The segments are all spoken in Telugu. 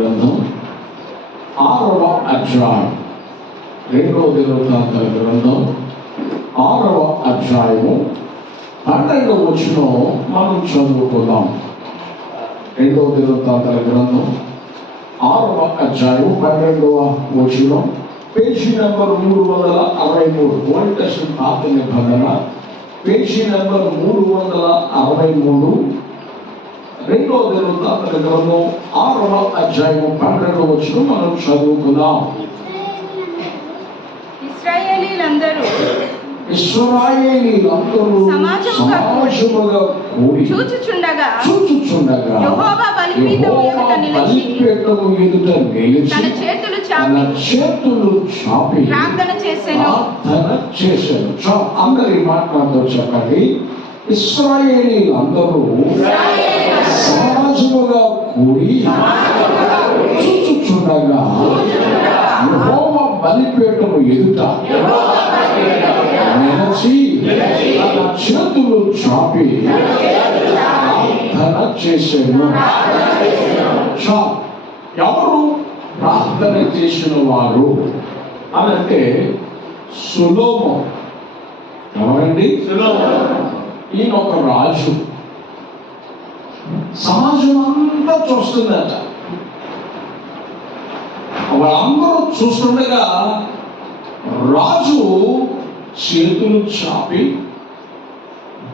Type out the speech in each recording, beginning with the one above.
గ్రంథం 6వ అధ్యాయం. 2వ దినవృత్తాంతాల గ్రంథం 6వ అధ్యాయము 12వ వచనం మనం చదువుకుందాం. 2వ దినవృత్తాంతాల గ్రంథం 6వ అధ్యాయం 12వ వచనం, పేజీ నెంబర్ 363. ఓల్డ్ టెస్టమెంట్ పాత నిబంధన, పేజీ నెంబర్ 363. 2వ దినవృత్తాంతాల గ్రంథం 6వ అధ్యాయం 12వ వచనం మనం చదువుకుందాం. ఇశ్రాయేలీలందరూ సమాజముగా కూడి చూచుచుండగా యెహోవా బలిపీఠము ఎదుట నిలిచి తన చేతులు చాపి ప్రార్థన చేసెను. అందరి మాట్లాడుతూ చెప్పండి. ఇశ్రాయేలీలందరూ సమాజముగా కూడి చూచుచుండగా యెహోవా బలిపీఠము ఎదుట నిలిచి తన చేతులు చాపి ప్రార్థన చేసెను. ఎవరు ప్రార్థన చేసిన వారు అనంటే సొలొమోను. ఎవరండి? ఈయన ఒక రాజు. సమాజం అంతా చూస్తుందట. వాళ్ళందరూ చూస్తుండగా రాజు చేతులు చాపి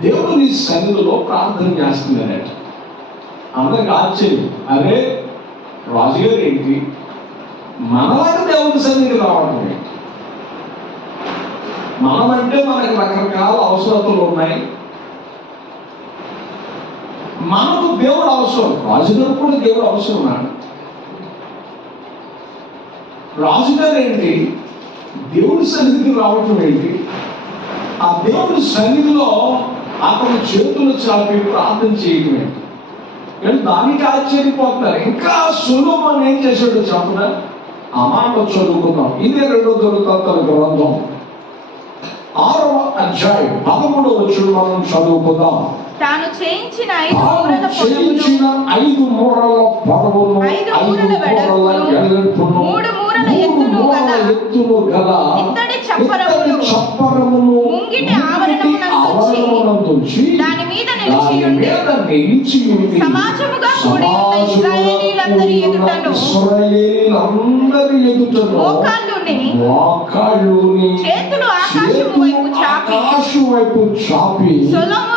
దేవుని సన్నిధిలో ప్రార్థన చేస్తున్నాడట. అందరికి ఆశ్చర్యం. అరే, రాజుగారు ఏంటి మనలాగా దేవుని సన్నిధికి రావడం ఏంటి? మనమంటే మనకి రకరకాల అవసరతలు ఉన్నాయి. మనకు దేవుడు అవసరం, రాజుగారు కూడా దేవుడు అవసరం ఉన్నాడు. రాజుగారు ఏంటి దేవుడి సన్నిధికి రావటం ఏంటి? ఆ దేవుడి సన్నిధిలో అతను చేతులు చాపి ప్రార్థన చేయటం ఏంటి? కానీ దానికి ఆశ్చర్యపోతున్నారు. ఇంకా సొలొమోను ఏం చేశాడు చెప్పనా? ఆ మాట చదువుకుందాం. ఇదే 2వ దినవృత్తాంతాల గ్రంథం 6వ అధ్యాయం 11వ వచనం మనం చదువుకుందాం. తాను చేయించిన 5 మూరల పొడవును 5 మూరల వెడల్పును 3 మూరల ఎత్తును గల ఇత్తడి చప్పరమును ముంగిటి ఆవరణమునందుంచి దాని మీద నిలిచి సమాజముగా కూడి ఉన్న ఇశ్రాయేలీలందరి ఎదుటను మోకాళ్ళుని చేతులు ఆకాశము వైపు చాపి సొలొమోను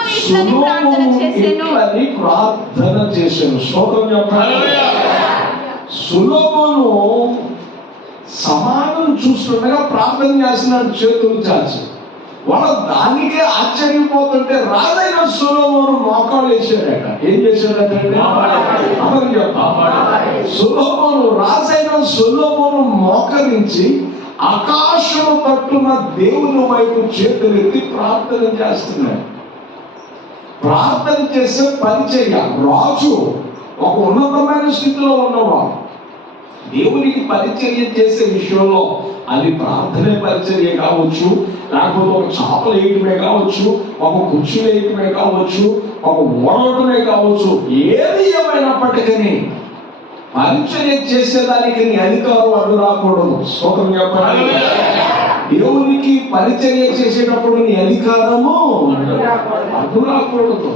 ఇట్లని ప్రార్థన చేసెను. స్తోత్రం చెప్పండి. సొలొమోను సమాజం చూస్తుండగా ప్రార్థన చేస్తున్నాడు చేతులు చాచి. వాళ్ళు దానికే ఆశ్చర్యపోతుంటే రాజైన సొలొమోను మోకాళ్ళు వేసాడట. ఏం చేశాడట? సొలొమోను, రాజైన సొలొమోను మోకరించి ఆకాశము పట్టున దేవుని వైపు చేతులెత్తి ప్రార్థన చేస్తున్నాడు. ప్రార్థన చేసే పరిచర్య. రాజు ఒక ఉన్నతమైన స్థితిలో ఉన్నవాడు. దేవునికి పరిచర్య చేసే విషయంలో అది ప్రార్థనే పరిచర్య కావచ్చు, లేకపోతే ఒక చాపలు వేయటమే కావచ్చు, ఒక కుర్చీలు వేయటమే కావచ్చు, ఒక ఓడటమే కావచ్చు. ఏది ఏమైనప్పటికీ పరిచర్య చేసేదానికి నీ అధికారం అడ్డు రాకూడదు. స్తోత్రం చెప్పండి. దేవునికి పరిచర్య చేసేటప్పుడు నీ అధికారము అడ్డు రాకూడదు.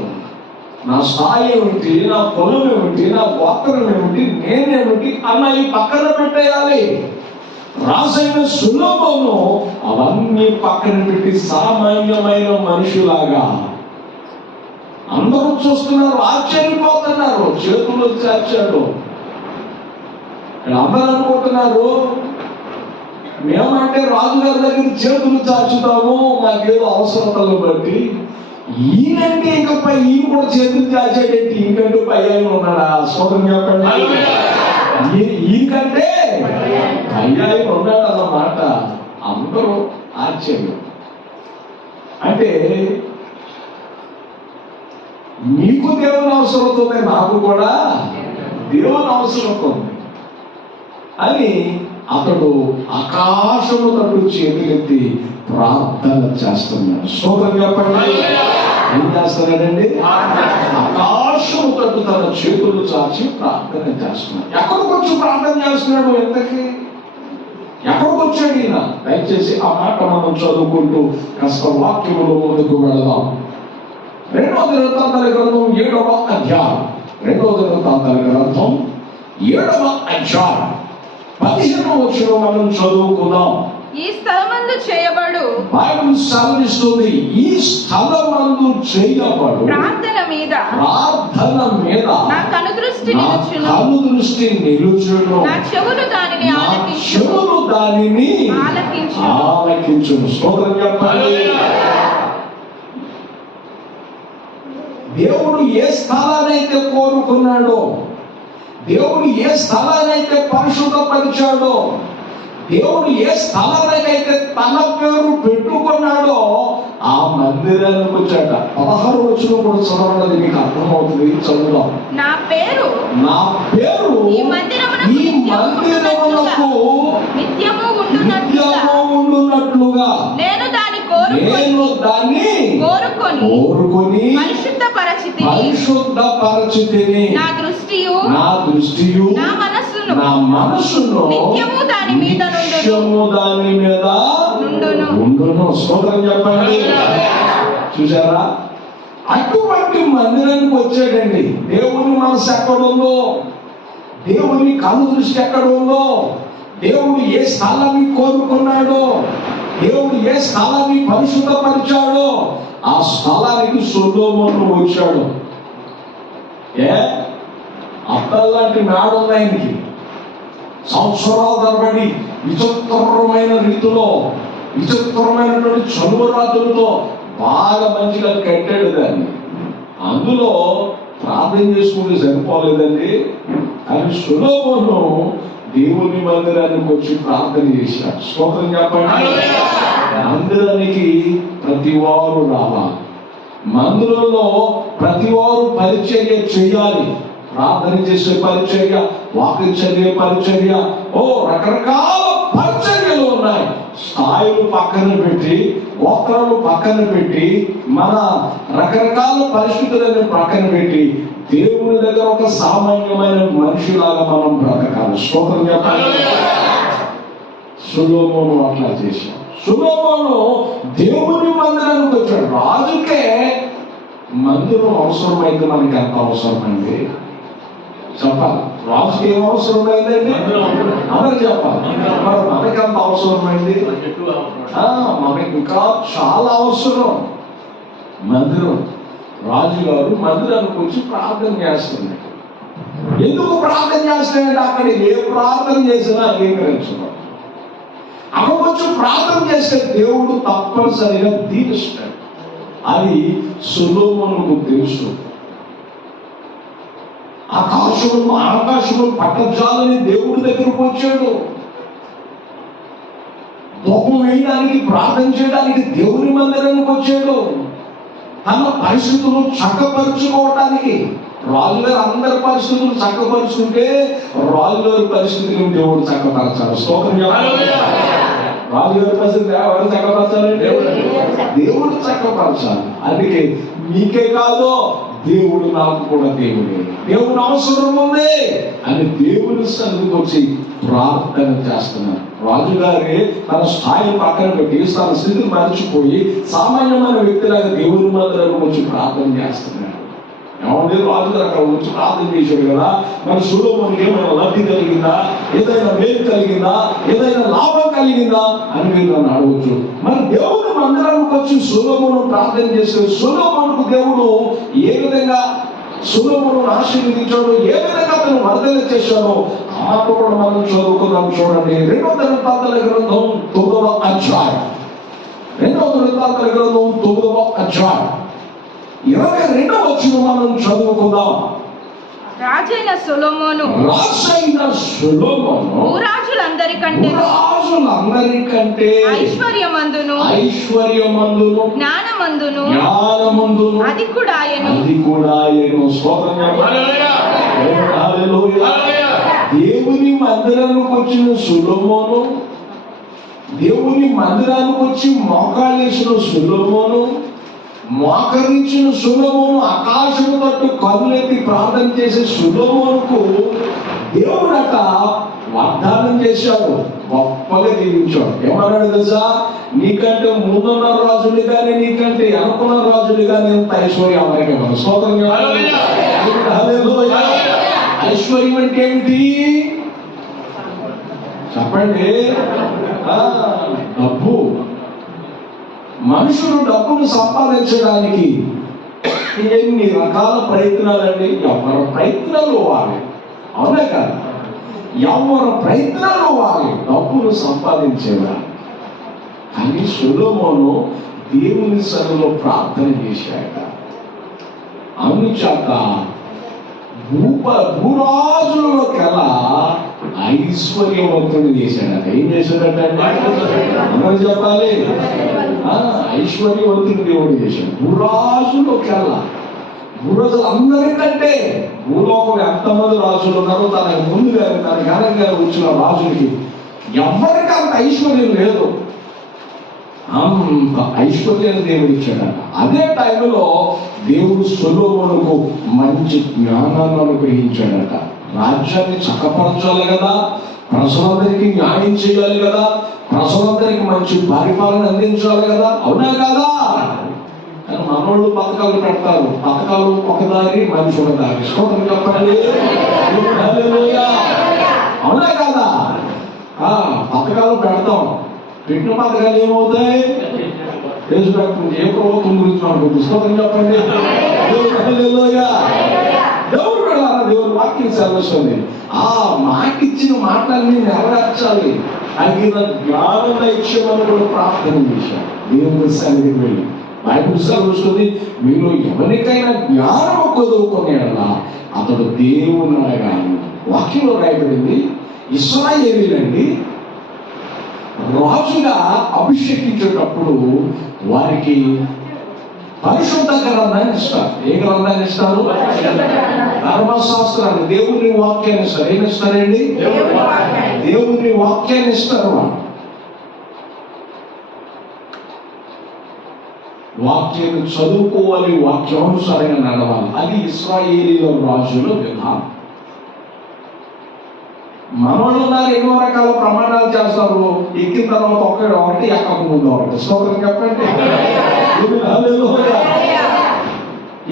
నా స్థాయి ఏమిటి, నా పొలం ఏమిటి, నా గోత్రం ఏమిటి, నేనేమిటి అన్న ఈ పక్కన పెట్టేయాలి. రాజైన సొలొమోను అవన్నీ పక్కన పెట్టి సామాన్యమైన మనిషిలాగా అందరూ చూస్తున్నారు, ఆశ్చర్యపోతున్నారు. చేతులు చాచాడు. అందరూ అనుకుంటున్నారు మేమంటే రాజుగారి దగ్గర చేతులు చాచుతాము మాకేదో అవసరతలు బట్టి. ఈయనంటే ఇంకా పై ఈయన కూడా చేతులు చాచేటట్టు ఈయనకంటూ పై ఆయన ఉన్నాడా? స్తోత్రం చెప్పండి. ఈయనకంటే పై ఆయన ఉన్నాడు అన్నమాట. అందరూ ఆశ్చర్యం. అంటే నీకు దేవుని అవసరం ఉంది, నాకు కూడా దేవుని అవసరం ఉంది అని అతడు ఆకాశము తట్టు చేతులెత్తి ప్రార్థన చేస్తున్నాడు. స్తోత్రం చెప్పండి. ఏం చేస్తున్నాడండి? ఆకాశము తట్టు తన చేతులు చాచి ప్రార్థన చేస్తున్నాడు. ఎక్కడికి వచ్చి ప్రార్థన చేస్తున్నాడు? ఎంతకి ఎక్కడికి వచ్చాడు ఈయన? దయచేసి ఆ మాట మనం చదువుకుంటూ కాస్త వాక్యములో ముందుకు వెళదాం. 2వ దినవృత్తాంతాల గ్రంథం 7వ అధ్యాయం. 2వ దినవృత్తాంతాల గ్రంథం 7వ అధ్యాయం 15వ వచనం మనం చదువుకుందాం. ఈ స్థలమందు చేయబడు బైబిల్ సెలవిస్తుంది, ఈ స్థలమందు చేయబడు ప్రార్థన మీద నా కనుదృష్టి నా నిలుచును. కనుదృష్టి నిలుచును. నా చెవులు దానిని నా ఆలకించును. చెవులు దానిని ఆలకించును. ఆలకించును. స్తోత్రం చెప్పండి. దేవుడు ఏ స్థలాన్నైతే కోరుకున్నాడో, దేవుడు ఏ స్థలాన్నైతే పరిశుద్ధపరిచాడో, దేవుడు ఏ స్థలానికైతే తన పేరు పెట్టుకున్నాడో ఆ మందిరానికి వచ్చాట. 16 వచనం కూడా చదవడం మీకు అర్థమవుతుంది. చదువుదాం. నా పేరు ఈ మందిరమునకు నిత్యము ఉండునట్లుగా నేను దాన్ని కోరుకొని పరిశుద్ధపరచితిని. నా దృష్టియు నా మనస్సును నిత్యము దాని మీద ఉండును. స్తోత్రం చెప్పండి. చూసారా? అటువంటి మందిరానికి వచ్చాడండి. దేవుని మనసు ఎక్కడ ఉందో, దేవుని కను దృష్టి ఎక్కడ ఉందో, దేవుడు ఏ స్థలాన్ని కోరుకున్నాడో, దేవుడు ఏ స్థలాన్ని పరిశుద్ధపరిచాడో ఆ స్థలానికి సొలొమోను వచ్చాడు. అప్పలాంటి మేడ ఉంది ఆయనకి. సంవత్సరాల తరబడి విచిత్రమైన రీతిలో, విచిత్రమైనటువంటి చనుమరాతులతో బాగా మంచిగా కట్టాడు దాన్ని. అందులో ప్రార్థన చేసుకుంటే సరిపోలేదండి. కానీ సొలొమోను దేవుని మందిరానికి వచ్చి ప్రార్థన చేశాడు. స్తోత్రం చెప్పండి. మందిరానికి ప్రతి వారు రావాలి. మందిరంలో ప్రతి వారు పరిచర్య చేయాలి. ప్రార్థన చేసే పరిచర్య, వాక్యం చదివే పరిచర్య, రకరకాల పరిచర్యలు ఉన్నాయి. స్థాయిలు పక్కన పెట్టి, గోత్రాలు పక్కన పెట్టి, మన రకరకాల పరిస్థితులను పక్కన పెట్టి దేవుని దగ్గర ఒక సామాన్యమైన మనిషిలాగా మనం బ్రతకాలి. స్తోత్రం చెప్పాలి. సొలొమోను అట్లా చేశాడు. సొలొమోను దేవుని మందిరానికి వచ్చాడు. రాజుకే మందిరం అవసరమైతే మనకి ఎంత అవసరమైంది చెప్పాలి. రాజుకి ఏం అవసరమైందండి? అందరూ చెప్పాలి. మరి మనకి ఎంత అవసరమైంది? మనకి ఇంకా చాలా అవసరం మందిరం. రాజుగారు మందిరానికి వచ్చి ప్రార్థన చేస్తున్నాడు. ఎందుకు ప్రార్థన చేస్తున్నాడంటే అక్కడ ఏ ప్రార్థన చేసినా అంగీకరించడం. అక్కడ వచ్చి ప్రార్థన చేస్తే దేవుడు తప్పనిసరిగా దీవిస్తాడు. అది సొలొమోనుకు తెలుసు. ఆకాశము పట్టజాలని దేవుడి దగ్గరకు వచ్చాడు. ధూపం వేయడానికి, ప్రార్థన చేయడానికి దేవుని మందిరానికి వచ్చాడు. తన పరిస్థితులు చక్కపరుచుకోవటానికి. రాజుగారు అందరి పరిస్థితులు చక్కపరుచుకుంటే రాజుగారి పరిస్థితులు దేవుడు చక్కపరచాలి. స్తోత్రం చెప్పాలి. రాజుగారి పరిస్థితి ఎవరు చక్కపరచాలంటే దేవుడు చక్కపరచాలి. అందుకే మీకే కాదు, దేవుడు నాకు కూడా దేవుడే, దేవుని అవసరం ఉంది అని దేవుని సన్నిధికి వచ్చి ప్రార్థన చేస్తున్నాడు. రాజుగారి తన స్థాయి పక్కన పెట్టి తన స్థితిని మర్చిపోయి సామాన్యమైన వ్యక్తిలాగా దేవుని మందిరానికి వచ్చి ప్రార్థన చేస్తున్నాడు. ఏమంటే రాజుగారు అక్కడ వచ్చి ప్రార్థన చేశాడు కదా, మరి సొలొమోనుకి ఏమైనా లబ్ధి కలిగిందా, ఏదైనా మేలు కలిగిందా, ఏదైనా లాభం కలిగిందా అని మీరు నన్ను అడగచ్చు. మరి దేవుని మందిరానికి వచ్చి సొలొమోను ప్రార్థన చేశాడు. సొలొమోనుకు దేవుడు ఏ విధంగా సొలొమోను ఆశీర్వదించాడు, ఏ విధంగా అతను వర్ధన చేశాడో ఆ మాట కూడా మనం చదువుకుందాం. చూడండి. 2వ దినవృత్తాంతాల గ్రంథం 9వ అధ్యాయం. 2వ దినవృత్తాంతాల గ్రంథం 9వ అధ్యాయం 22వ వచనం మనం చదువుకుందాం. రాజైన సొలొమోను భూరాజులందరికంటే ఐశ్వర్యమందును జ్ఞానమందును అధికుడాయెను. స్తోత్రం చెప్పండి. దేవుని మందిరానికి వచ్చిన సొలొమోను, దేవుని మందిరానికి వచ్చి మోకాళ్ళేసిన సొలొమోను, మోకరించిన సొలొమోను, ఆకాశము తట్టు కన్నులెత్తి ప్రార్థన చేసే సొలొమోనుకు దేవుడట వాగ్దానం చేశాడు, గొప్పగా దీవించాడు. ఏమన్నాడు తెలుసా? నీకంటే ముందున్న రాజులు కానీ నీకంటే అనుకున్న రాజులు కానీ ఎంత ఐశ్వర్యం ఎవరికి ఇవ్వరు. స్తోత్రం చెప్పండి. హల్లెలూయా. ఐశ్వర్యం అంటే ఏమిటి చెప్పండి? డబ్బు. మనుషులు డబ్బును సంపాదించడానికి ఎన్ని రకాల ప్రయత్నాలండి. ఎవరి ప్రయత్నాలు వారి, అవునే కదా, ఎవరి ప్రయత్నాలు వారి డబ్బును సంపాదించేవారు. కానీ సొలొమోను దేవుని సన్నిధిలో ప్రార్థన చేశాక అందుచేత భూరాజులలో కల్లా ఐశ్వర్యవంతుడు చేశాడట. ఏం చేశాడట? అందరూ చెప్పాలి. ఐశ్వర్యవంతుడు దేవుడు చేశాడు. భూరాజులో కల్లా, భూరాజులు అందరికంటే, భూలోకం ఎంతమంది రాజులు ఉన్నారో తనకు ముందు కానీ తన ఘనంగా వచ్చిన రాజులకి ఎవరికి అంత ఐశ్వర్యం లేదు. అంత ఐశ్వర్యాన్ని దేవుడు ఇచ్చాడట. అదే టైంలో దేవుడు సొలొమోనుకు మంచి జ్ఞానాన్ని అనుగ్రహించాడట. రాజ్యాన్ని చక్కపరచాలి కదా, ప్రజలందరికీ న్యాయం చేయాలి కదా, ప్రజలందరికీ మంచి పరిపాలన అందించాలి కదా, అవునా కదా? మనోళ్ళు పథకాలు పెడతారు, పథకాలు ఒకదారి మనిషి ఒకదారి. స్తోత్రం చెప్పండి. అవునా కదా? పథకాలు పెడతాం, పెట్టిన పథకాలు ఏమవుతాయి? దేశవ్యాప్తంగా ఏ ప్రభుత్వం గురించి మనకు పుస్తకం చెప్పండి. దేవుడు వెళ్ళారా? దేవుడు వాక్యం సెలవుస్తుంది. ఆ మాట ఇచ్చిన మాటల్ని నెరవేర్చాలి. తగిన జ్ఞానం ఇచ్చేమని కూడా ప్రార్థన చేశాను. దేవుని సన్నిధికి వెళ్ళి బైబిల్ సెలవుస్తుంది, మీరు ఎవరికైనా జ్ఞానం కొదువుకునేలా అతడు దేవుని అడగాలి. వాక్యంలో రాయబడింది, ఇశ్రాయేలీయులండి రాజుగా అభిషేకించేటప్పుడు వారికి పరిశుద్ధ గ్రంథాన్ని ఇస్తారు. ఏ గ్రంథాన్ని ఇస్తారు? ధర్మశాస్త్రాన్ని, దేవుని వాక్యాన్ని ఇస్తారు. ఏమి ఇస్తారండి? దేవుని వాక్యాన్ని ఇస్తారు. వాక్యాన్ని చదువుకోవాలి, వాక్యానుసారంగా నడవాలి. అది ఇశ్రాయేలీయుల రాజుల విధానం. మనోళ్ళు ఉన్నారు, ఎన్నో రకాల ప్రమాణాలు చేస్తారు. ఎక్కిన తర్వాత ఒకటి, ఎక్కక ముందు ఒకటి. స్తోత్రం చెప్పండి.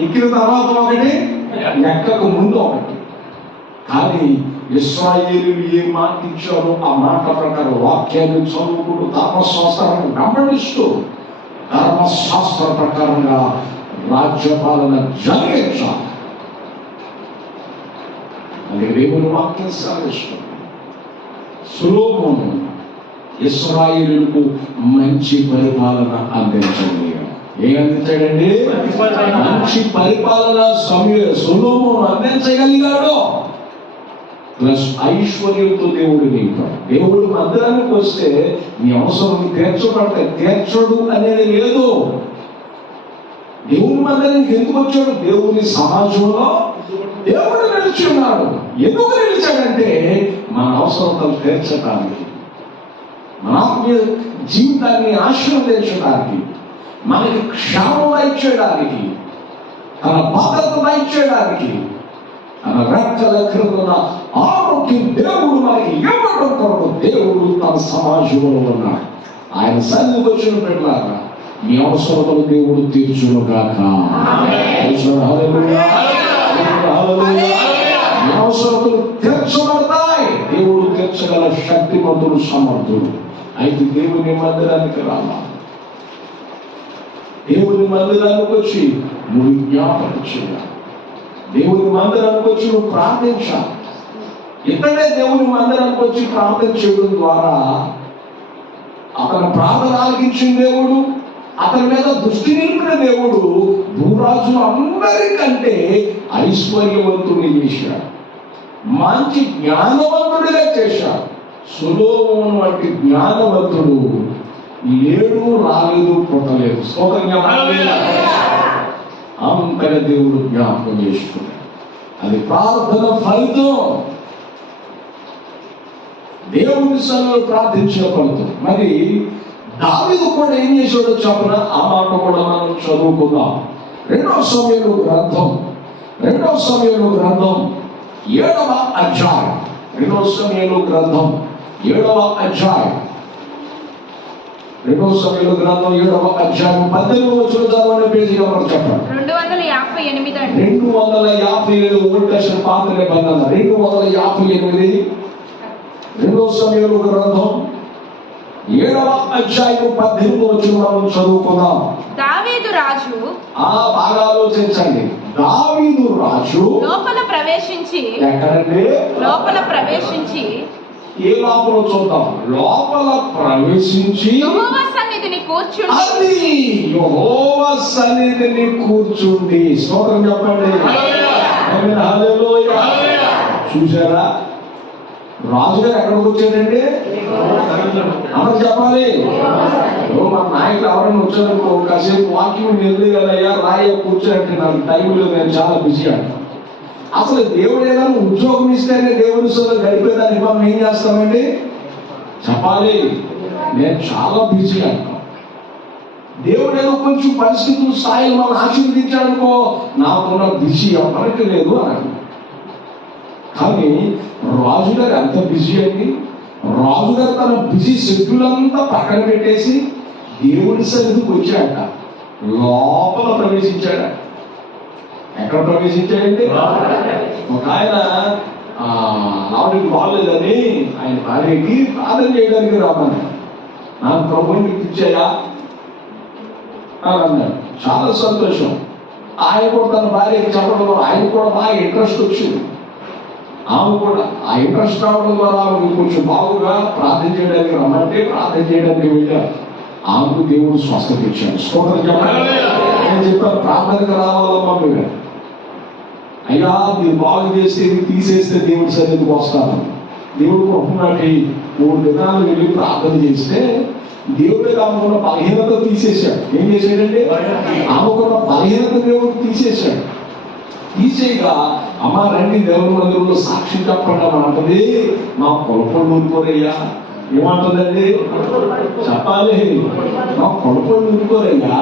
ఎక్కిన తర్వాత ఒకటి, ఎక్కక ముందు ఒకటి. కానీ ఇశ్రాయేలీయులు ఏ మాట ఇచ్చారో ఆ మాట ప్రకారం వాక్యాన్ని చదువుకుంటూ ధర్మశాస్త్రాన్ని గమనిస్తూ ధర్మశాస్త్ర ప్రకారంగా రాజ్యపాలన జరిగించాలి. అది దేవుని వాక్యం సాధిస్తుంది. సొలొమోను ఇశ్రాయేలుకు మంచి పరిపాలన అందించండి. ఏం అందించాడండి? మంచి పరిపాలన సొలొమోను అందించగలిగాడు. ప్లస్ ఐశ్వర్యంతో దేవుడు నింపాడు. దేవుడు మందిరానికి వస్తే నీ అవసరం తీర్చబడతాయి, తీర్చడు అనేది లేదు. దేవుని మందిరానికి ఎందుకు వచ్చాడు? దేవుని సమాజంలో దేవుడు నిలిచి ఉన్నాడు. ఎందుకు నిలిచాడంటే మన అవసరతలు తీర్చడానికి, మన ఆత్మీయ జీవితాన్ని ఆశీర్వదించడానికి, మనకి క్షేమం ఇచ్చేయడానికి, తన భద్రత ఇచ్చేయడానికి, తన రెక్కల క్రింద ఆరోగ్యం దేవుడు మనకి ఇవ్వడం కొరకు దేవుడు తన సమాజంలో ఉన్నాడు. ఆయన సన్నిధికి వచ్చిన పెట్టలాగా మీ అవసరతలు దేవుడు తీర్చుగాక. మీ అవసరతలు తీర్చబడతాయి. దేవుడు తీర్చగల శక్తిమంతుడు, సమర్థుడు. అయితే దేవుని మందిరానికి రావాలి. దేవుని మందిరానికి వచ్చి నువ్వు జ్ఞాపకం చేయాలి. దేవుని మందిరానికి వచ్చి నువ్వు ప్రార్థించాలి. ఇతడే దేవుని మందిరానికి వచ్చి ప్రార్థన చేయడం ద్వారా అతని ప్రార్థన ఆలకించిన దేవుడు, అతని మీద దృష్టి నిలిపిన దేవుడు భూరాజులు అందరికంటే ఐశ్వర్యవంతుడిని చేశాడు, మంచి జ్ఞానవంతుడిగా చేశాడు. సొలొమోను వంటి జ్ఞానవంతుడు లేడు, రాలేదు, పుట్టలేదు. అంతగా దేవుడు జ్ఞాపకం చేసుకున్నాడు. అది ప్రార్థన ఫలితం. దేవుని సన్నిధిలో ప్రార్థించబడుతుంది. మరి దావీదు కూడా ఏం చేశాడో చెప్పిన ఆ మాట కూడా మనం చదువుకుందాం. 2వ సమూయేలు గ్రంథం 7వ అధ్యాయం 2వ సమూయేలు గ్రంథం 7వ అధ్యాయం 7వ అధ్యాయం 18వ వచనం చదవండి. పేజీ నెంబర్ చెప్పండి. 258 అండి. 257 ఓల్డ్ టెస్టమెంట్ పాత నిబంధన 258. 2వ సమూయేలు గ్రంథం 7వ అధ్యాయం 18వ వచనం మనం చదువుకుందాం. దావీదు రాజు బాగా ఆలోచించండి. దావీదు రాజు లోపల ప్రవేశించి ఎక్కడండి? లోపల ప్రవేశించి ఏ లోపల చూద్దాం. లోపల ప్రవేశించి యెహోవా సన్నిధిని కూర్చుండి అది యెహోవా సన్నిధిని కూర్చుండి. స్తోత్రం చెప్పండి. ఆమేన్. హల్లెలూయా. చూసారా రాజుగారు ఎక్కడికి వచ్చాడండి? అందరూ చెప్పాలి. మన నాయకులు ఎవరైనా వచ్చారనుకో కాసేపు వాక్యం వెళ్ళి కదయ్యా రాయ కూర్చోంటే నాకు టైం లేదు, నేను చాలా బిజీ అంటాను. అసలు దేవుడు ఏదైనా ఉద్యోగం ఇస్తేనే దేవుడి సొంత గడిపేదాన్ని మనం ఏం చేస్తామండి? చెప్పాలి. నేను చాలా బిజీ అంటాం. దేవుడు ఏదో కొంచెం పరిస్థితులు స్థాయిలు మనం ఆశీర్వదించాడనుకో నాకున్న బిజీ ఎవరికి లేదు అని. కానీ రాజుగారు ఎంత బిజీ అండి. రాజుగారు తన బిజీ షెడ్యూల్ అంతా పక్కన పెట్టేసి దేవుడి సన్నిధికి వచ్చాక లోపల ప్రవేశించాడు. ఎక్కడ ప్రవేశించాడండి? ఒక ఆయన ఆవిడకి బాగలేదని ఆయన భార్యకి ప్రార్థన చేయడానికి రామన్నాడు. నాకు ప్రభుని మీకు ఇచ్చాయా అని అన్నాడు. చాలా సంతోషం. ఆయన కూడా తన భార్యకి చెప్పడం ఆయన కూడా బాగా ఇంట్రెస్ట్ వచ్చింది. ఆమె కూడా ఆ ఇంట్రెస్ట్ రావడం ద్వారా ఆమె కొంచెం బాగుగా ప్రార్థన చేయడానికి రమ్మంటే ప్రార్థన చేయడానికి వెళ్ళారు. ఆమెకు దేవుడు స్వస్థత ఇచ్చాడు. స్తోత్రం చెప్పాలి. నేను చెప్పాను ప్రార్థనకు రావాలమ్మా మీరు. అయ్యా మీరు బాగు చేస్తే తీసేస్తే దేవుడి సన్నిధికి వస్తాను. దేవుడు ఒప్పునాటి 3 దినాలు వెళ్ళి ప్రార్థన చేస్తే దేవుడికి ఆమెకున్న బలహీనత తీసేశాడు. ఏం చేశాడండి? ఆమెకున్న బలహీనత దేవుడు తీసేశాడు. తీసేయగా అమ్మ రండి దేవుని మందిరంలో సాక్షి చెప్పండి అని అంటది. మా కొలపళ్ళు ఊరుకోరయ్యా. ఏమంటుందండి? చెప్పాలి. మా కొలపళ్ళు ఊరుకోరయ్యా.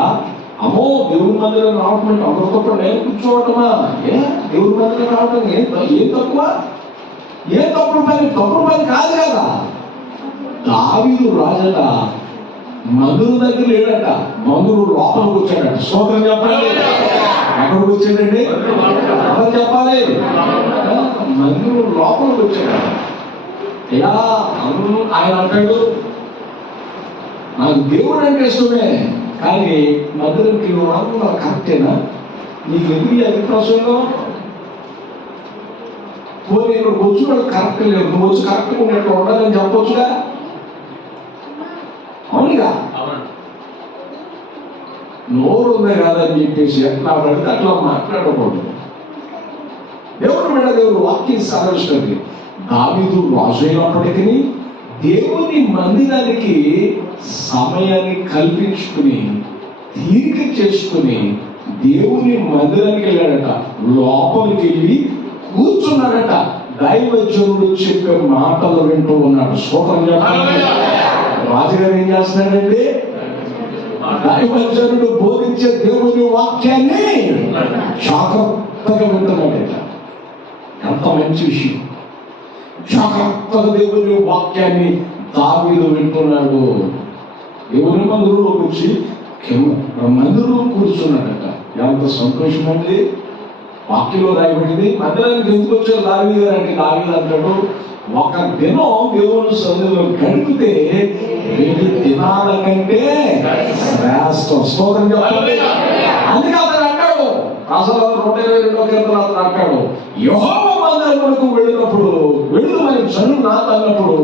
అమ్మో దేవుని మందిరం రావటం అంటే అందరితో కూడా నేను కూర్చోవటమా? దేవుని మందిరం రావటం ఏం తక్కువ? ఏం తప్పుడు పని కాదు కదా. దావీదు రాజట మందురు దగ్గర లేడట, మందురు లోపలికి వచ్చాడట. స్తోత్రం చెప్పండి. ఎక్కడికి వచ్చాడండి? అందరూ చెప్పాలి. మందురు లోపలికి వచ్చాడట. అయ్యా అందరూ ఆయన అంటాడు నాకు దేవుడు అంటే ఇష్టమే, కానీ మందిరంకి నువ్వు రాకుండా కరెక్టేనా? నీకు ఎందుకు అభిప్రాయంలో పోనీ ఇక్కడికి వచ్చి వాళ్ళు కరెక్ట్ లేదు, నువ్వు వచ్చి కరెక్ట్గా ఉన్నట్టు ఉండాలని చెప్పొచ్చుగా. అవునుగా నోరు ఉంది కాదని చెప్పేసి ఎట్లా పడితే అట్లా మాట్లాడకూడదు. దేవుడు మీద దేవుడు వాక్యం సాధిస్తుంది. దావీదు రాజు అయినప్పటికీ దేవుని మందిరానికి సమయాన్ని కల్పించుకుని తీరిక చేసుకుని దేవుని మందిరానికి వెళ్ళాడట. లోపలికి వెళ్ళి కూర్చున్నాడట. దైవజనుడు చెప్పే మాటలు వింటూ ఉన్నాడు. స్తోత్రం చెప్పండి. రాజుగారు ఏం చేస్తున్నాడండి? దైవజనుడు బోధించే దేవుని వాక్యాన్ని జాగ్రత్తగా వింటున్నాడట. ఎంత మంచి విషయం. జాగ్రత్తగా దేవుని వాక్యాన్ని దావీదు వింటున్నాడు. దేవుని మందిరంలోకి వచ్చి మందిరంలో కూర్చున్నాడట. ఎంత సంతోషం అండి. వాక్యంలో రాయబడింది. మందిరానికి ఎందుకు వచ్చారు దావీదు గారు అంటే దావీదు అంటాడు ఒక దినం దేవుని సన్నిధిలో గడిపితే 2 దినాల కంటే శ్రేష్టం. స్తోత్రం చెప్పండి. అందుకే అతను అంటాడు అసలు 122వ కీర్తన అంటాడు యెహోవా మందిరమునకు వెళ్ళినప్పుడు వెళ్ళమని జనులు నాతో అన్నప్పుడు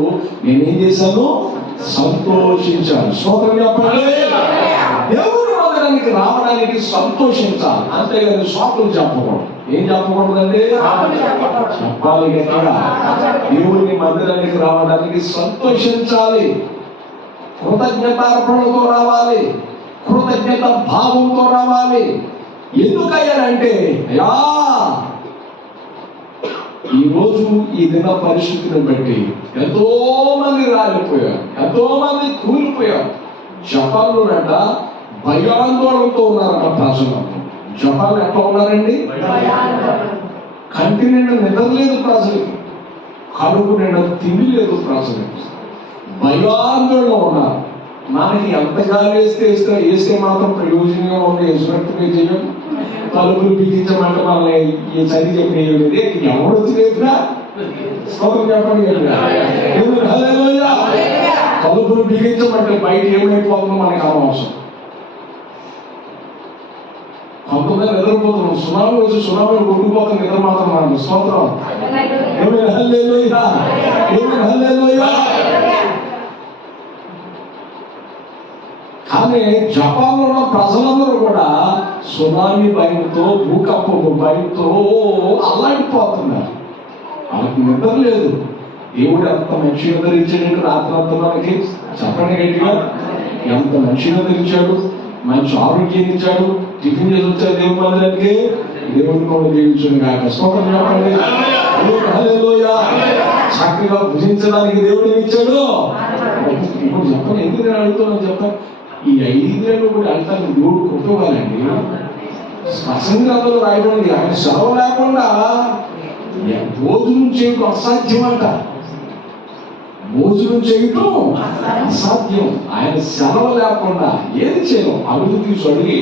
నేనేం చేశాను? సంతోషించాను. స్తోత్రం చెప్పండి. దేవుని మందిరానికి రావడానికి సంతోషించాలి, అంతేగాని స్వాకులు చెప్పకూడదు. ఏం చెప్పకూడదండి? చెప్పాలి గట్టిగా. దేవుని మందిరానికి రావడానికి సంతోషించాలి, కృతజ్ఞతార్పణతో రావాలి, కృతజ్ఞత భావంతో రావాలి. ఎందుకయ్యానంటే అయ్యా ఈ రోజు ఈ దిన పరిస్థితిని బట్టి ఎంతో మంది రాలిపోయారు, ఎంతో మంది కూలిపోయారు. జపాన్లోనట భయాందోళనతో ఉన్నారట ప్రజలు. జపాన్ ఎట్లా ఉన్నారండి? కంటి నిండా నిద్ర లేదు ప్రజలకి, కడుపు నిండా తిండి లేదు ప్రజలకి, భయాందోళన ఉన్నారు. మనకి ఎంత గాలి వేస్తే మాత్రం ప్రయోజనంగా ఉంది. వేసినట్టుగా చేయం, తలుపులు బిగించమంటే మనల్ని ఈ చలి చెప్పేది ఎవరు వచ్చి లేదురా స్తోత్రం చెప్పండి. తలుపులు బిగించమంటే బయట ఏమైపోతుందో మనకి అనవసరం. కొంతమంది నిద్రపోతున్నాం, సునామీ వచ్చి సునామీ కొట్టుకుపోతాం, నిద్ర మాత్రం మనకు స్తోత్రం. కానీ జపాన్లో ఉన్న ప్రజలందరూ కూడా సునామీ భయంతో, భూకంపపు భయంతో అల్లాడిపోతున్నారు. వాళ్ళకి నిద్ర లేదు. దేవుడు ఎంత మంచిగా ధరించాడు రాత్రి అంతా మనకి. చెప్పండి గట్టిగా, ఎంత మంచిగా ధరించాడు, మంచి ఆరోగ్యం ఇచ్చాడు. టిఫిన్ చేసి వచ్చారు దేవుడి మందిరానికి. దేవుడిని కూడా దీవించును కాక స్తోత్రం చెప్పండి. హల్లెలూయా. చక్కగా భుజించడానికి దేవుడు ఇచ్చాడు. ఇప్పుడు చెప్పండి, ఎందుకు నేను అడుగుతున్నాను చెప్పండి. ఈ 5 ఏళ్ళు కూడా అంటాను దేవుడు కుటుంబాలండి. స్పష్టంగా రాయబడింది, ఆయన సెలవు లేకుండా భోజనం చేయటం అసాధ్యం అంట. భోజనం చేయటం అసాధ్యం. ఆయన సెలవు లేకుండా ఏది చేయడం. అడుగు తీసు అడిగి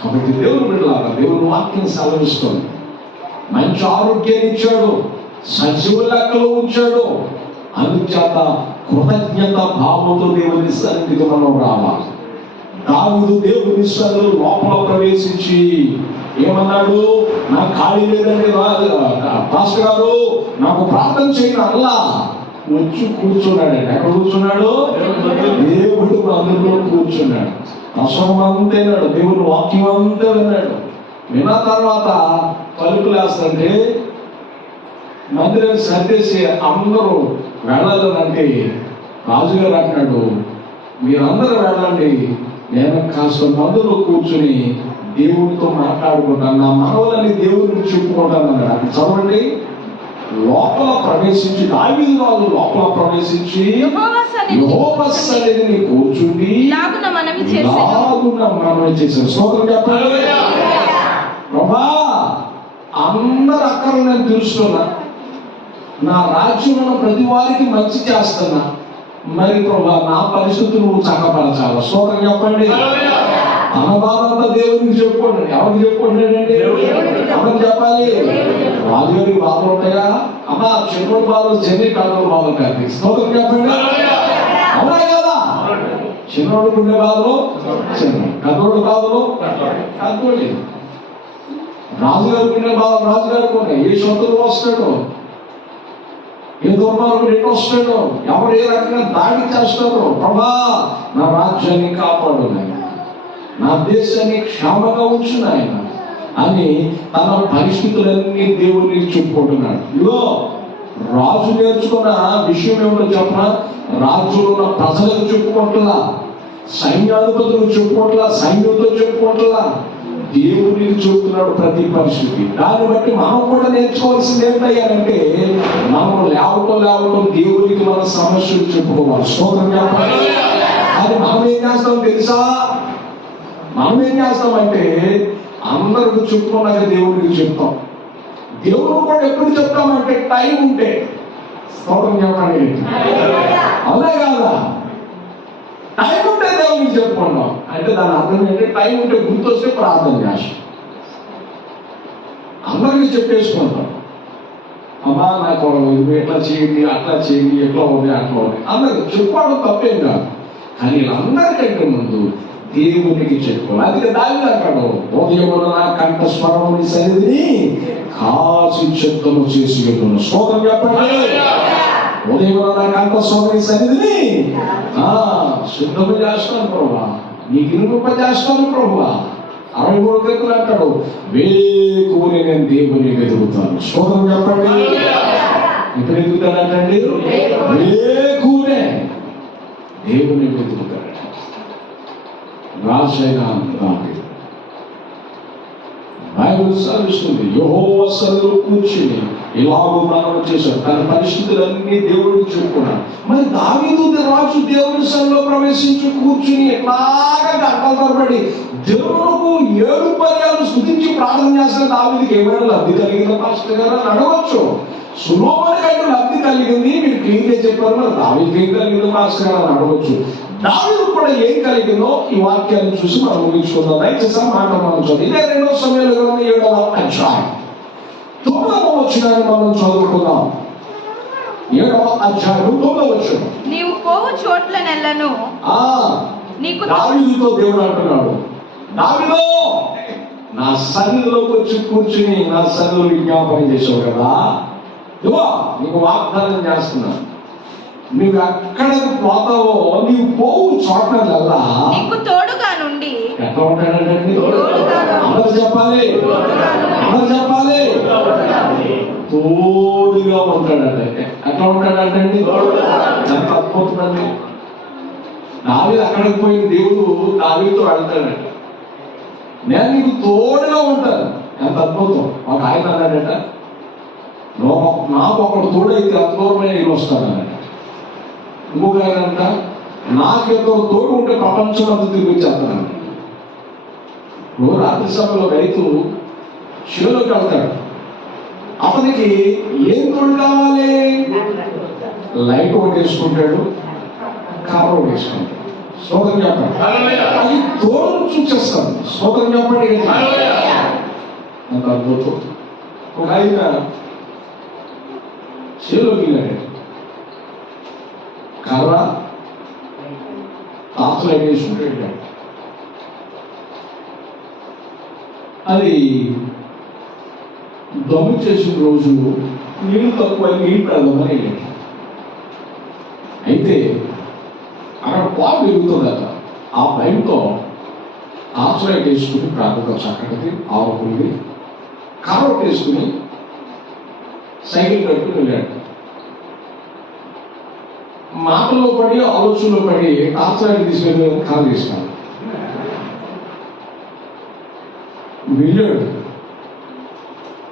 కాబట్టి దేవుడు బిడ్డలారా, దేవుని వాక్యం సెలవిస్తుంది. మంచి ఆరోగ్యాన్ని ఇచ్చాడు, సజీవ లెక్కలో ఉంచాడు. అందుచేత కృతజ్ఞత భావంతో దేవుని సన్నిధికి మనం రావాలి. దావీదు దేవుని సన్నిధిలో లోపల ప్రవేశించి ఏమన్నాడు? నా ఖాళీ లేదండి పాస్టర్ గారు, నాకు ప్రార్థన చేయను అల్లా వచ్చి కూర్చున్నాడు. ఎక్కడ కూర్చున్నాడు? దేవుడు అందులో కూర్చున్నాడు. రసం అంతా విన్నాడు, దేవుని వాక్యం అంతా విన్నాడు. విన్న తర్వాత తలుపులు వేస్తుంటే మందిరాన్ని సర్దేసి అందరూ వెళ్ళాలంటే రాజుగారు అంటాడు, మీరందరూ వెళ్ళండి, నేను కాస్త మందులో కూర్చుని దేవుడితో మాట్లాడుకుంటాను, నా మనవలని దేవుడిని చెప్పుకుంటాను అన్నాడు. చదవండి. లోపల ప్రవేశించి దావీదు రాజు లోపల ప్రవేశించి యెహోవా సన్నిధిని కూర్చుండి ఇలాగున మనవి చేశాడు. స్తోత్రం చెప్పండి. ప్రభా, అందరు అక్కలు నేను తెలుస్తున్నా, నా రాజ్యంలో ప్రతి వారికి మంచి చేస్తున్నా, మరి ప్రభా నా పరిస్థితులు నువ్వు చక్కపరచాలి. స్తోత్రం చెప్పండి. తన బాధ అంతా దేవునికి చెప్పుకోండి. ఎవరికి చెప్పుకుంటాడండి? ఎవరికి చెప్పాలి? రాజుగారికి బాధలు ఉంటాయా? అమ్మా, చిన్నోడు బాధలు చెన్ని, పెద్దోడు బాధలు కాదు. స్తోత్రం చెప్పండి. అవునా కదా? చిన్నోడు ఉండే బాధలు చిన్న, పెద్దోడు బాధలు పెద్దోడి. రాజుగారికి ఉండే బాధలు రాజుగారికి ఉన్నాయి. ఏ శత్రువు వస్తాడు, ఏ దుర్మార్గుడు ఎటు వస్తాడు, ఎవరు ఏ రకంగా దాడి చేస్తాడు. ప్రభా, నా రాజ్యాన్ని కాపాడు నాయన, నా దేశాన్ని క్షేమంగా ఉంచు నాయన అని తన పరిస్థితులన్నీ దేవుడిని చెప్పుకుంటున్నాడు. ఇదిగో రాజు నేర్చుకున్న విషయం ఏమిటో చెప్పిన, రాజులు ఉన్న ప్రజలకు చెప్పుకుంటున్నా, సైన్యాధిపతులు చెప్పుకుంటున్నా, సైన్యంతో చెప్పుకుంటున్నా, దేవుడికి చెబుతున్నాడు ప్రతి పరిస్థితి. దాన్ని బట్టి మనం కూడా నేర్చుకోవాల్సింది ఏంటంటే, మనం లేవటం దేవుడికి మన సమస్యలు చెప్పుకోవాలి. స్తోత్రం చెప్పాలి. అది మనం ఏం చేస్తాం తెలుసా? మనం ఏం చేస్తామంటే అందరికి చెప్పుకున్నాక దేవుడికి చెప్తాం. దేవుడు కూడా ఎప్పుడు చెప్తామంటే టైం ఉంటే. స్తోత్రం చెప్పండి. అవునా కాదా? టైం ఉంటే దేవుడికి చెప్పుకున్నాం అంటే దాని అర్థం ఏంటంటే టైం ఉంటే గుర్తొస్తే ప్రార్థన చేస్తాం. అందరికీ చెప్పేసుకుంటాం, అమ్మా నాకు ఎట్లా చేయండి, అట్లా చేయండి, ఎట్లా ఉంది అట్లా ఉంది అందరికి చెప్పుకోవడం తప్పేం కాదు. కానీ అందరికంటే ముందు దేవునికి చెప్పుకోవాలి. అది దావీదు అంటాడు, ఉదయమున నా కంఠ స్వరముని సన్నిధిని కాచి చెత్తము చేసి వెళ్తున్నాను. స్తోత్రం చెప్పండి. ఉదయమున నా కంఠ స్వరముని సన్నిధిని శుద్ధము చేస్తాను ప్రభువా, నీకు ఇనుప చేస్తాను ప్రభువా. 63 కీర్తనలు అంటాడు, వేకువని నేను దేవుని వెతుకుతాను. స్తోత్రం చెప్పండి. ఎప్పుడు వెతుకుతానంటండి? వేకువనే దేవుని వెతుకుతాడు. రాజైన దావీదు బైబిల్ సెలవిస్తుంది యెహోవా సన్నిధిలో కూర్చుని ఇలాగూ మనం చేశాడు. తన పరిస్థితులన్నీ దేవుడికి చెప్పుకున్నాడు. మరి దావీదు రాజు దేవుని సన్నిధిలో ప్రవేశించి కూర్చుని ఎట్లాగా గంటల తరబడి దేవుడుకు 7 పర్యాలు స్తుతించి ప్రార్థన చేసిన దావీదుకి ఏమైనా లబ్ధి కలిగిందా పాస్టర్ గారు అని అడగవచ్చు. సొలొమోనుకైతే లబ్ధి కలిగింది, మీరు క్లీన్ గా చెప్పారు. మరి దావీదుకి ఏం కలిగిందో పాస్టర్ గారు అని అడగవచ్చు. దావీదుకు కూడా ఏం కలిగిందో ఈ వాక్యాన్ని చూసి మనం ముగించుకుందాం. దయచేసి మాట మనం చదువు. ఇదే 2వ సమయాల గ్రంథం 7వ అధ్యాయం 9వ వచనాన్ని మనం చదువుకుందాం. 7వ అధ్యాయం 9వ వచనం. నీవు పోవు చోట్ల నెలను నీకు దావీదుతో దేవుడు అంటున్నాడు, దావీదు నా సన్నిధిలోకి వచ్చి కూర్చుని నా సన్నిధిలో విజ్ఞాపన చేసావు కదా, ఇదిగో నీకు వాగ్దానం చేస్తున్నాను. నువ్వు ఎక్కడికి పోతావో నీవు పోవు చోట్లల్లా నీకు తోడుగా నుండి ఎట్లా ఉంటాడండి? అందరు చెప్పాలి, అందరు చెప్పాలి. తోడుగా ఉంటాడండి. ఎట్లా ఉంటాడంటే ఎంత అద్భుతమండి. దావీదు అక్కడికి పోయిన దేవుడు దావీదుతో వెళ్తాడండి, నేను నీకు తోడుగా ఉంటాను. ఎంత అద్భుతం. ఒక ఆయన అన్నాడట, నాకు ఒకడు తోడైతే అద్భుతమైన ఇల్లు వస్తానన్నట. ఇంకొక ఆయన అంట, నాకెంతో తోడు ఉంటే ప్రపంచం అంతా తిరిగి వచ్చేస్తానంట. ఇప్పుడు రాత్రి సమయంలో రైతు చేలోకి వెళ్తాడు, అతనికి ఏం తోడు కావాలి? లైట్ ఒకటి వేసుకుంటాడు, కర్ర ఒకటి వేసుకుంటాడు. స్తోత్రం చెప్పండి. అది తోడు చూసేస్తాడు. స్తోత్రం చెప్పండి. అంత అద్భుతం. ఒక ఆయన చేలోకి వెళ్ళాడు, కర్ర తాతలు వేసుకుంటాడు. అది దమ్ము చేసిన రోజు నీళ్ళు తక్కువ నీళ్ళు పెడదామని వెళ్ళాడు. అయితే అక్కడ పాలు పెరుగుతుందట. ఆ భయంతో ఆశ్రయం వేసుకుని ప్రాంతంలో చక్కటి ఆవుకుంది, కర్ర వేసుకుని సైకిల్ కట్టుకుని వెళ్ళాడు. మాటల్లో పడి ఆలోచనలో పడి ఆశ్రయం తీసుకెళ్ళి కర్ర తీసుకున్నాడు. వెళ్ళాడు.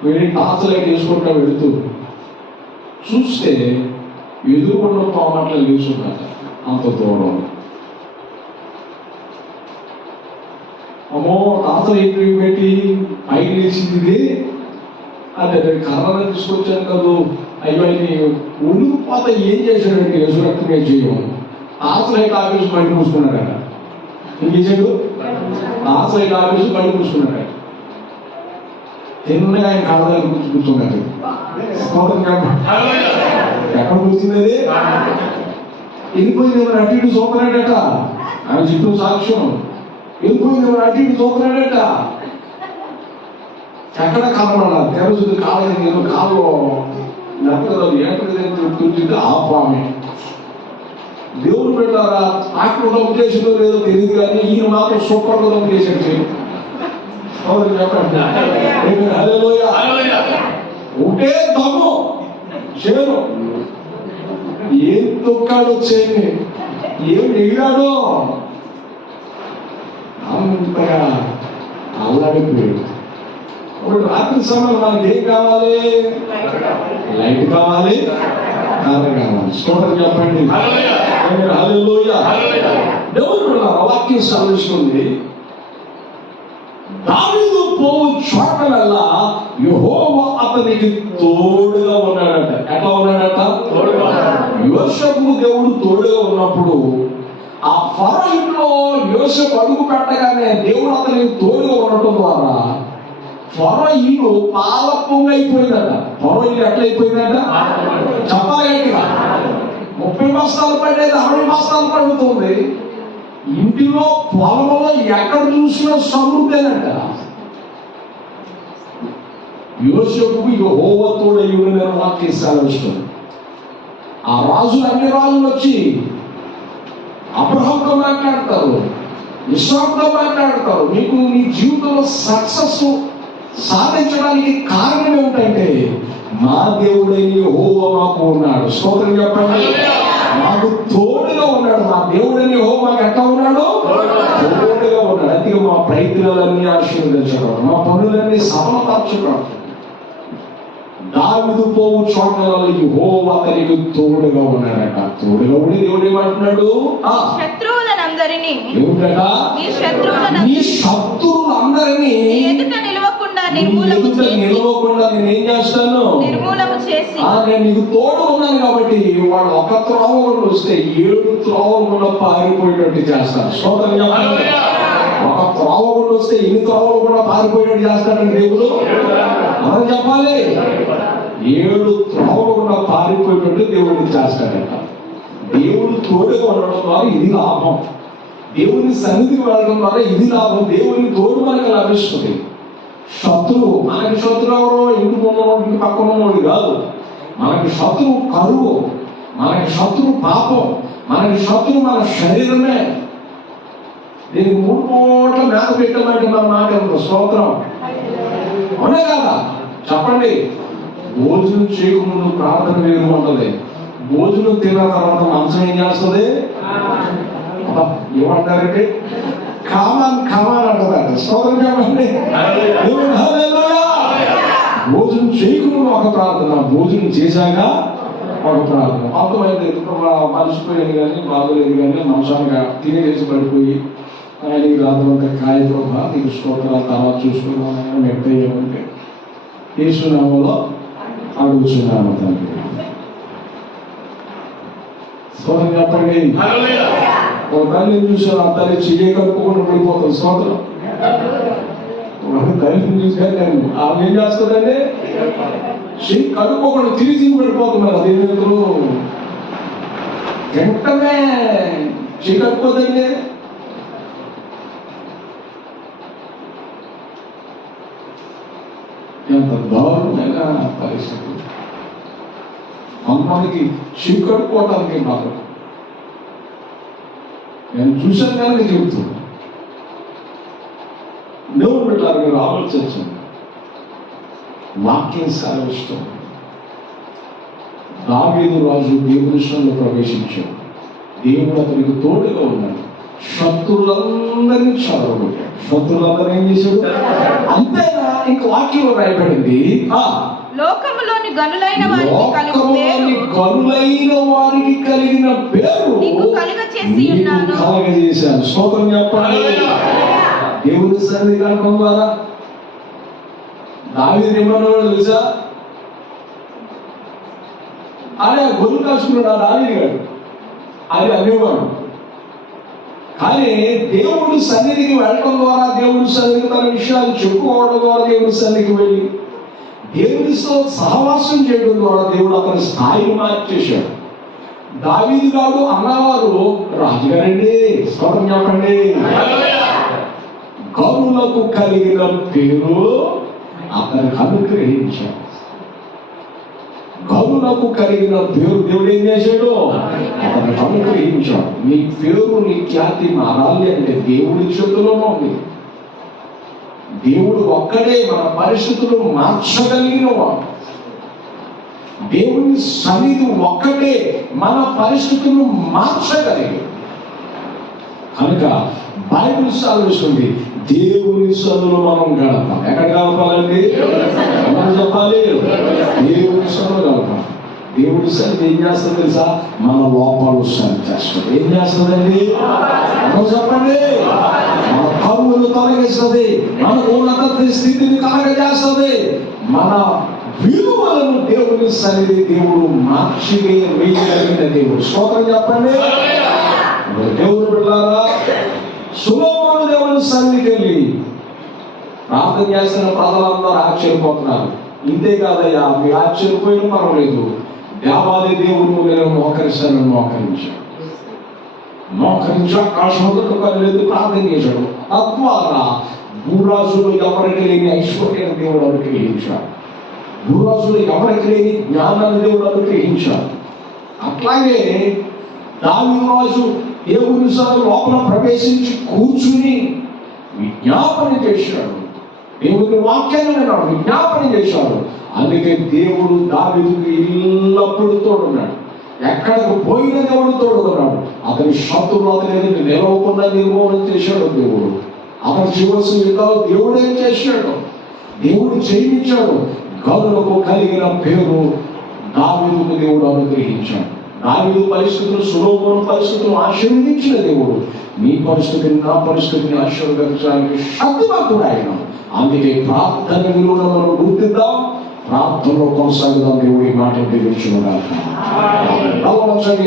వెళ్ళి టార్చలైట్ వేసుకుంటా వెళుతూ చూస్తే ఎదురుకుండా పామట్ల లేచుందట. అంత దూరం. అమ్మో టార్చలైట్ పెట్టి పైకి లేచింది ఇది అంటే కర్రను తీసుకొచ్చాను కదా. అయ్యో ఒళ్ళు పాత ఏం చేశాడంటే యశురక్తమే చేయము. టార్చలైట్ ఆఫీసు బయట పూసుకున్నాడట. ఏం చేశాడు? టార్చలైట్ ఆఫీసు బయట పూసుకున్నాడట. తిన్నగా ఆయన కడదాన్ని కూర్చున్నాడు. ఎక్కడ కూర్చుంది అది? వెళ్ళిపోయింది ఎవరు అటు ఇటు చూపనాడట. ఆయన చుట్టూ సాక్ష్యం. వెళ్ళిపోయింది ఎవరు అటు ఇటు చూపనాడట. ఎక్కడ కనబడాలి? తెరచుంది కాలేదు, ఏదో కాలు నెప్పదు. ఎక్కడ కూర్చుంటే ఆ పామే. దేవుడు పెట్టారా ఆత్మ దమ్ము చేసిందో లేదో తెలియదు, కానీ ఈయన మాత్రం సూపర్గా దమ్ము చేశాడు. చెప్పండి. ఒకటే దమ్ము చేను. ఏం తొక్కాడు వచ్చేయండి, ఏం ఎగిరాడో అంతగా అల్లాడిపోయాడు. ఇప్పుడు రాత్రి సమయంలో మనకి ఏం కావాలి? లైట్ కావాలి, కర్ర కావాలి. స్తోత్రం చెప్పండి. హల్లెలూయా. దేవుడు వాక్యం సెలవిస్తుంది, దావీదు పోవు చోటలల్లా యెహోవా అతనికి తోడుగా ఉన్నాడట. ఎట్లా ఉన్నాడట? యోసేపుకు దేవుడు తోడుగా ఉన్నప్పుడు ఆ ఫరో ఇంట్లో యోసేపు అడుగు పెట్టగానే దేవుడు అతనికి తోడుగా ఉండటం ద్వారా ఫరో ఇల్లు పాల పొంగు అయిపోయిందట. ఫరో ఇల్లు ఎట్లయిపోయిందట? చెప్పాలిగా 30 బస్తాలు పడేది 60 బస్తాలు పడుతుంది. ఇంటిలో పొలంలో ఎక్కడ చూసినా సమృద్ధేనంట. యోసేపుకు యెహోవా తోడయ్యుండని వాక్యం సెలవిస్తుంది. ఆ రాజులు అన్ని రాజులు వచ్చి అబ్రహాంతో మాట్లాడతారు, ఇస్సాకుతో మాట్లాడతారు. మీకు మీ జీవితంలో సక్సెస్ సాధించడానికి కారణం ఏమిటంటే మా దేవుడైన యెహోవా మాకు ఉన్నాడు. స్తోత్రం చెప్పండి. మాకు తోడుగా ఉన్నాడు. మా దేవుడైన యెహోవా మాకు ఎట్లా ఉన్నాడు? తోడుగా ఉన్నాడు. అందుకే అలాగే మా ప్రయత్నాలన్నీ ఆశీర్వదించడం, మా పనులన్నీ సఫలపరచడం. దావీదు పోవు చోట్లలో యెహోవా అతనికి తోడుగా ఉన్నాడట. తోడుగా ఉండి దేవుడు ఏమంటున్నాడు? శత్రువులందరినీ ఏమిటట? నీ శత్రువులందరినీ ఎదుట నిలవకుండా నేనేం చేస్తాను? నిర్మూలము చేసి నేను నీకు తోడు ఉన్నాను కాబట్టి వాడు ఒక త్రోవ వస్తే 7 త్రోవలు పారిపోయేటట్టు చేస్తాను. స్తోత్రం చెప్పండి. ఒక త్రోవ వస్తే 8 త్రోవలు కూడా పారిపోయేటట్టు చేస్తాడండి దేవుడు. మనం చెప్పాలి, 7 త్రోవలు కూడా పారిపోయేటట్టు దేవుడు చేస్తాడట. దేవుడు తోడుగా ఉండడం ద్వారా ఇది లాభం. దేవుని సన్నిధికి వెళ్ళడం ద్వారా ఇది లాభం. దేవుని తోడు మనకు లభిస్తుంది. శత్రువు, మనకి శత్రువు ఎవరో ఇంటి ముందు ఇంటి పక్కన ఉన్నోడు కాదు. మనకి శత్రువు కరువు, మనకి శత్రువు పాపం, మనకి శత్రువు మన శరీరమే. దీనికి 3 పూట్ల మేత పెట్టమంటే మన మాట స్తోత్రం. అవునే కదా? చెప్పండి. భోజనం చేయకముందు ప్రార్థన వేరు ఉంటుంది. భోజనం తిన్న తర్వాత మంచం ఏం చేస్తుంది? ఏమంటారంటే కామాన్ అంటారు. స్తోత్రం చెప్పండి. భోజనం చేయకుండా ఒక ప్రార్థన, భోజనం చేశాక ఒక ప్రార్థన. కొంతమంది మర్చిపోయేది కానీ బాగోలేదు కానీ మంచాలుగా తినేసి పడిపోయి ఆయన ఈ రాత్రంతా కాయప్రభ నీకు స్తోత్రాలు తర్వాత చూసుకున్నాను మెట్టేయమంటే యేసునామములో అడుగుతున్నాను తండ్రి. స్తోత్రం చెప్పండి. ఒక తల్లి చూసాను, ఆ తల్లి చెయ్యి కలుపుకుండా పడిపోతుంది. స్తోత్రం. తల్లిని చూసాను నేను. ఆమె ఏం చేస్తుందంటే చెయ్యి కలుపుకోకుండా తిరిగి పడిపోతుంది. అదేమిటో వెంటనే చెయ్యి కలుపుకోదండి. ఎంత దారుణమైన పరిస్థితి. కొంతమందికి చెయ్యి కలుపుకోవడానికి మాత్రం నేను చూశాను కనుక చెబుతున్నాను. దేవుడు పెట్టారు, మీరు ఆలోచించండి. వాక్యం సాధిస్తాం. దావీదు రాజు దేవునిలో ప్రవేశించాడు. దేవుడు అతనికి తోడుగా ఉన్నాడు. శత్రులందరినీ చెదరగొట్టాడు. శత్రులందరూ ఏం చేశాడు? అంతేనా? ఇంక వాక్యంలో రాయబడింది, లోకములోని గనులైన వారికి కలిగిన పేరు నీకు కలుగచేసి ఉన్నాను. కలుగజేశాను. స్తోత్రం చెప్పండి. దేవుని సన్నిధి కలపడం ద్వారా దావీదు ఏమన్నాడు తెలుసా? అదే గొర్రెలు కాసుకున్నాడు ఆ దావీదు గారు. అది అనేవాడు. కానీ దేవుడి సన్నిధికి వెళ్ళడం ద్వారా, దేవుడి సన్నిధికి తన విషయాలు చెప్పుకోవడం ద్వారా, దేవుడి సన్నిధికి వెళ్ళి దేవుడితో సహవాసం చేయడం ద్వారా దేవుడు అతని స్థాయిని మార్చేశాడు. దావీదు గారు అన్నవారు రాజుగారండి. స్తోత్రం చెప్పండి. గనులకు కలిగిన పేరు అతనికి అనుగ్రహించాడు. గనులకు కలిగిన పేరు దేవుడు ఏం చేశాడు? అతనికి అనుగ్రహించాడు. నీ పేరు, నీ ఖ్యాతి మారాలి అంటే దేవుడి చేతిలోనే ఉంది. దేవుడు ఒక్కడే మన పరిస్థితులు మార్చగలిగిన వాడు. దేవుని సన్నిధి ఒక్కటే మన పరిస్థితులను మార్చగలిగి. కనుక బైబిల్ సాధిస్తుంది, దేవుని సన్నిధిలో మనం గడపాలి. ఎక్కడ గడపాలండి? మనం చెప్పాలి, దేవుని సన్నిధిలో గడపాలి. దేవుడి సన్నిధి ఏం చేస్తుంది తెలుసా? మన లోపాలు సరి చేస్తుంది. ఏం చేస్తుందండి? మనం చెప్పండి. మన కరువులు తొలగిస్తుంది, మన ఉన్నత స్థితిని కలగజేస్తుంది. మన విలువలను దేవుని సన్నిధి దేవుడు మార్చి వేయగలిగిన దేవుడు. స్తోత్రం చెప్పండి. దేవుడు బిడ్డలారా, సొలొమోను దేవుని సన్నిధికి వెళ్ళి ప్రార్థన చేసిన ప్రజలందరూ ఆశ్చర్యపోతున్నారు. ఇంతే కాదయ్యా, మీరు ఆశ్చర్యపోయిన పర్వాలేదు, దేవాది దేవుడు నేను మోకరిస్తాను. మోకరించి ఆకాశంతో కలిసి ప్రార్థన చేశాడు. తద్వారా భూరాజులు ఎవరికి లేని ఐశ్వర్యాన్ని దేవుడు అనుగ్రహించాడు. భూరాజులు ఎవరికి లేని జ్ఞానాన్ని దేవుడు అనుగ్రహించాడు. అట్లాగే దావీదు రాజు దేవుని సన్నిధి లోపల ప్రవేశించి కూర్చుని విజ్ఞాపన చేశాడు. దేవుని వాక్యాన్ని విన్నాడు, విజ్ఞాపన చేశాడు. అందుకే దేవుడు దావీదుకు ఎల్లప్పుడూ తోడున్నాడు. ఎక్కడికి పోయిన దేవుడు తోడుకున్నాడు. అతని శత్రువులు అతని నిలవకుండా నిర్మూలన చేశాడు దేవుడు. అతను చివరి యుద్ధాలు దేవుడు ఏం చేశాడు? దేవుడు జయించాడు. గౌరవకు కలిగిన పేరు దావీదుకు దేవుడు అనుగ్రహించాడు. దావీదు పరిస్థితులు, సొలొమోను పరిస్థితులు ఆశీర్వదించిన దేవుడు నీ పరిస్థితిని, నా పరిస్థితిని ఆశీర్వదించడానికి శక్తివంతుడు ఆయన. అందుకే ప్రార్థన విలువను మనం గుర్తిద్దాం, ప్రార్థనలో కొనసాగుదాం. దేవుడి మాట దీవించును గాక.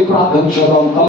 ప్రార్థన చేద్దాం.